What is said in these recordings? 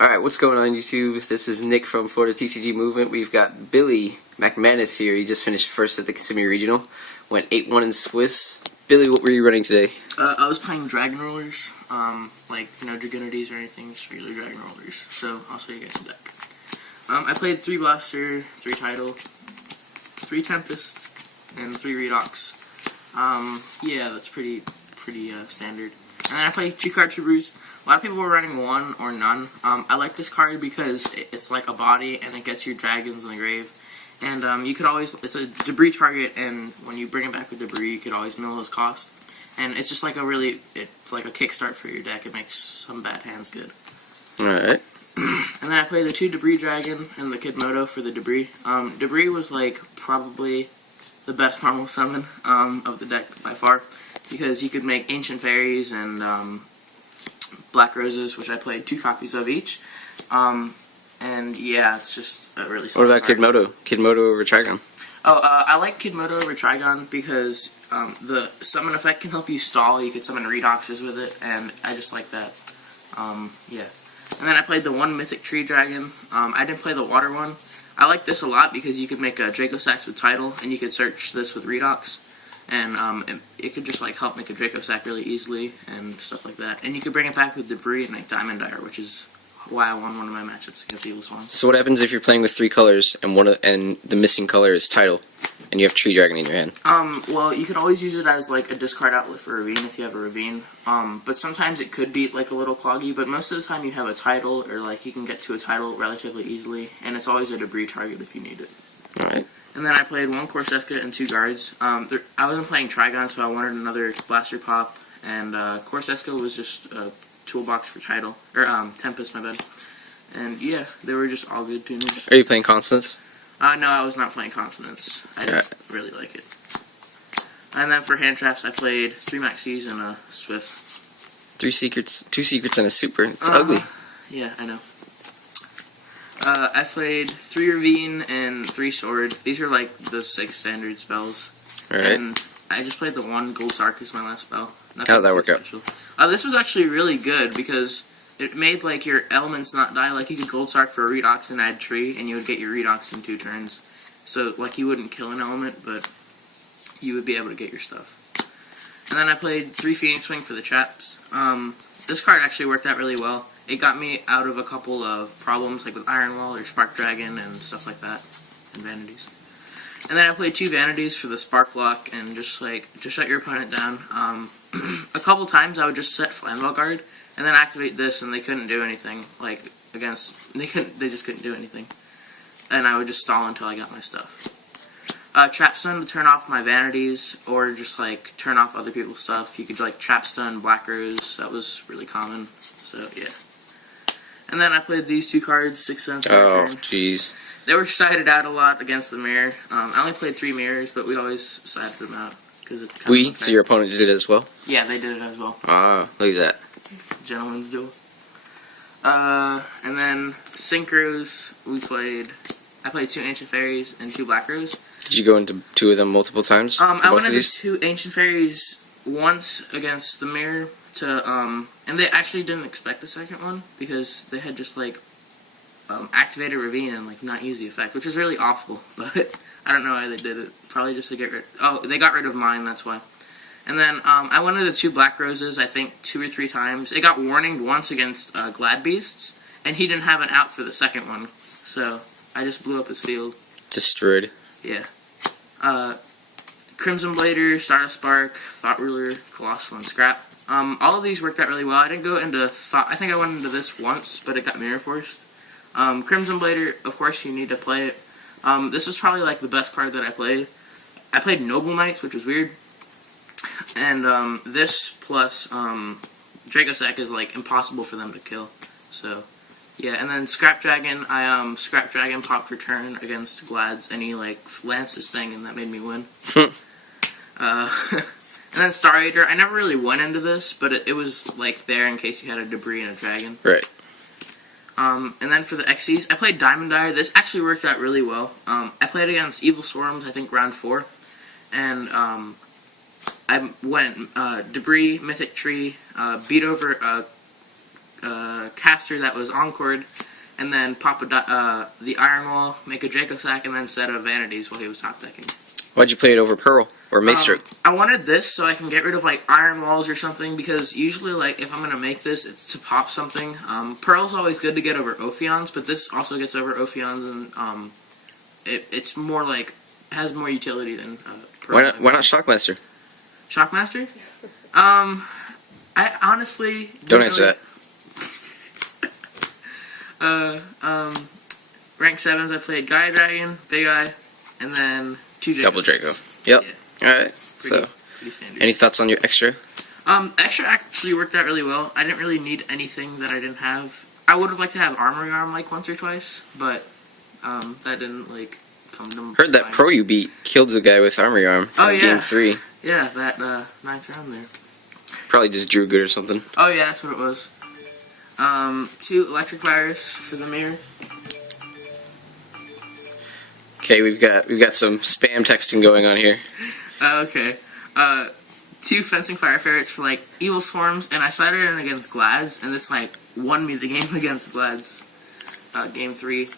Alright, what's going on YouTube? This is Nick from Florida TCG Movement. We've got Billy Macmanus here. He just finished first at the Kissimmee Regional. Went 8-1 in Swiss. Billy, what were you running today? I was playing Dragon Rollers, like no Dragonities or anything, just regular Dragon Rollers. So I'll show you guys the deck. I played 3 Blaster, 3 Tidal, 3 Tempest, and 3 Redox. Yeah, that's pretty standard. And then I played 2 card Brews. A lot of people were running 1 or none. I like this card because it's like a body and it gets your dragons in the grave. And you could always, it's a debris target, and when you bring it back with debris, you could always mill his cost. And it's just like it's like a kickstart for your deck. It makes some bad hands good. Alright. And then I played the 2 Debris Dragon and the Kid Moto for the Debris. Debris was like probably the best normal summon of the deck by far, because you could make Ancient Fairies and Black Roses, which I played 2 copies of each. And yeah, it's just a really solid What about card. Kid Moto? Kid Moto over Trigon? Oh, I like Kid Moto over Trigon because the summon effect can help you stall. You could summon Redoxes with it, and I just like that. Yeah. And then I played the 1 Mythic Tree Dragon. I didn't play the water one. I like this a lot because you could make a Draco Sax with Tidal, and you could search this with Redox. And it could just like help make a Draco Sack really easily and stuff like that. And you could bring it back with Debris and make Diamond Dire, which is why I won one of my matchups against Evil Swarm. So what happens if you're playing with 3 colors and the missing color is Tidal, and you have Tree Dragon in your hand? Well, you could always use it as like a discard outlet for Ravine if you have a Ravine. But sometimes it could be like a little cloggy, but most of the time you have a Tidal, or like you can get to a Tidal relatively easily, and it's always a Debris target if you need it. Alright. And then I played 1 Corseska and 2 Guards. I wasn't playing Trigon, so I wanted another Blaster Pop, and Corseska was just a toolbox for Tidal, or Tempest, my bad. And yeah, they were just all good tuners. Are you playing Constance? No, I was not playing Consonance. I just really like it. And then for hand traps, I played 3 Maxis and a Swift. 2 secrets and a super. It's ugly. Yeah, I know. I played 3 Ravine and 3 Sword. These are like the 6 standard spells. Alright. And I just played the 1 Gold Sark as my last spell. How did that work out? This was actually really good because it made like your elements not die. Like you could Gold Sark for a Redox and add Tree, and you would get your Redox in 2 turns. So like you wouldn't kill an element, but you would be able to get your stuff. And then I played 3 Phoenix Wing for the traps. This card actually worked out really well. It got me out of a couple of problems, like with Iron Wall or Spark Dragon and stuff like that, and Vanities. And then I played 2 Vanities for the Spark Block, and just shut your opponent down. A couple times I would just set Flamwell Guard, and then activate this, and they couldn't do anything. Like they just couldn't do anything. And I would just stall until I got my stuff. Trapstun to turn off my Vanities, or just like turn off other people's stuff. You could like Trapstun Black Rose. That was really common. So yeah. And then I played these 2 cards, 6 cents. Oh, jeez. They were sided out a lot against the mirror. I only played 3 mirrors, but we always sided them out because it's kind of unfair. So your opponent did it as well? Yeah, they did it as well. Ah, look at that. Gentleman's duel. And then Synchros, I played 2 Ancient Fairies and 2 Black Rose. Did you go into 2 of them multiple times? I went into 2 Ancient Fairies once against the mirror and they actually didn't expect the second one because they had just like activated Ravine and like not use the effect, which is really awful, but I don't know why they did it. Probably just to get rid. Oh, they got rid of mine, that's why. And then I went into 2 Black Roses, I think 2 or 3 times. It got warninged once against Glad Beasts, and he didn't have an out for the second one, so I just blew up his field. Destroyed. Yeah. Crimson Blader, Stardust Spark, Thought Ruler, Colossal, and Scrap. All of these worked out really well. I didn't go into Thought. I think I went into this once, but it got Mirror Forced. Crimson Blader, of course, you need to play it. This was probably like the best card that I played. I played Noble Knights, which was weird. And this plus Draco Sack is like impossible for them to kill. So yeah, and then Scrap Dragon, I Scrap Dragon popped return against Glads, and he like lanced this thing, and that made me win. And then Star Eater, I never really went into this, but it was like there in case you had a Debris and a Dragon. Right. And then for the Xyz, I played Diamond Dire. This actually worked out really well. I played against Evil Swarms, I think round 4, and I went Debris, Mythic Tree, beat over caster that was encored, and then pop the Iron Wall, make a Draco Sack, and then set a Vanities while he was top decking. Why'd you play it over Pearl or Maestro? I wanted this so I can get rid of like Iron Walls or something, because usually like if I'm gonna make this, it's to pop something. Pearl's always good to get over Ophions, but this also gets over Ophions, and it's more like has more utility than Pearl. Why not Shockmaster? Shockmaster? I honestly Don't answer that. Rank 7s, I played Gaia Dragon, Big Eye, and then 2 Dracos. Double Draco. Yep. Yeah. Alright. So, pretty standard. any thoughts on your extra? Extra actually worked out really well. I didn't really need anything that I didn't have. I would have liked to have Armory Arm like once or twice, but that didn't like come to Heard that mind. pro you beat killed the guy with Armory Arm Oh, in yeah. game 3. Yeah, that 9th round there. Probably just drew good or something. Oh yeah, that's what it was. 2 Electric Virus for the mirror. Okay, we've got some spam texting going on here. Okay. 2 Fencing Fire Ferrets for like Evil Swarms, and I sided in against Glads, and this like won me the game against Glads. Game 3.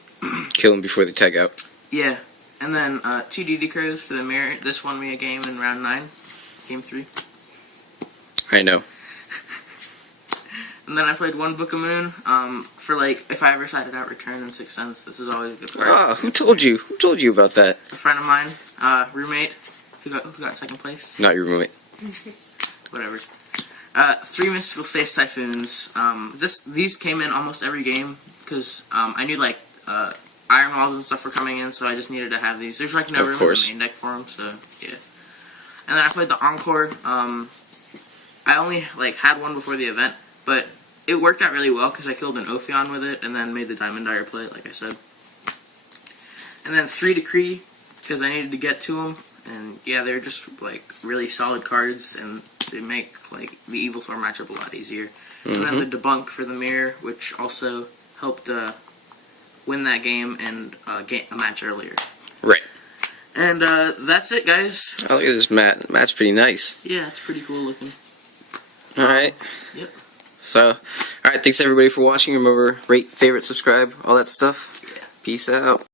Kill him before they tag out. Yeah. And then 2 DD Crows for the mirror. This won me a game in round 9. Game 3. I know. And then I played 1 Book of Moon, for like, if I ever sided out Return and 6th Sense. This is always a good card. Ah, who told you? Who told you about that? A friend of mine, roommate, who got 2nd place. Not your roommate. Whatever. 3 Mystical Space Typhoons. These came in almost every game, because I knew like Iron Walls and stuff were coming in, so I just needed to have these. There's like no Of room course. in the main deck for them, so yeah. And then I played the Encore. I only like had one before the event, but it worked out really well because I killed an Ophion with it and then made the Diamond Dire play, like I said. And then 3 Decree, because I needed to get to them. And yeah, they're just like really solid cards, and they make like the Evil Swarm matchup a lot easier. And then the Debunk for the mirror, which also helped win that game and get a match earlier. Right. And that's it, guys. Oh, look at this mat. The mat's pretty nice. Yeah, it's pretty cool looking. Alright. Yep. So, alright, thanks everybody for watching. Remember, rate, favorite, subscribe, all that stuff. Yeah. Peace out.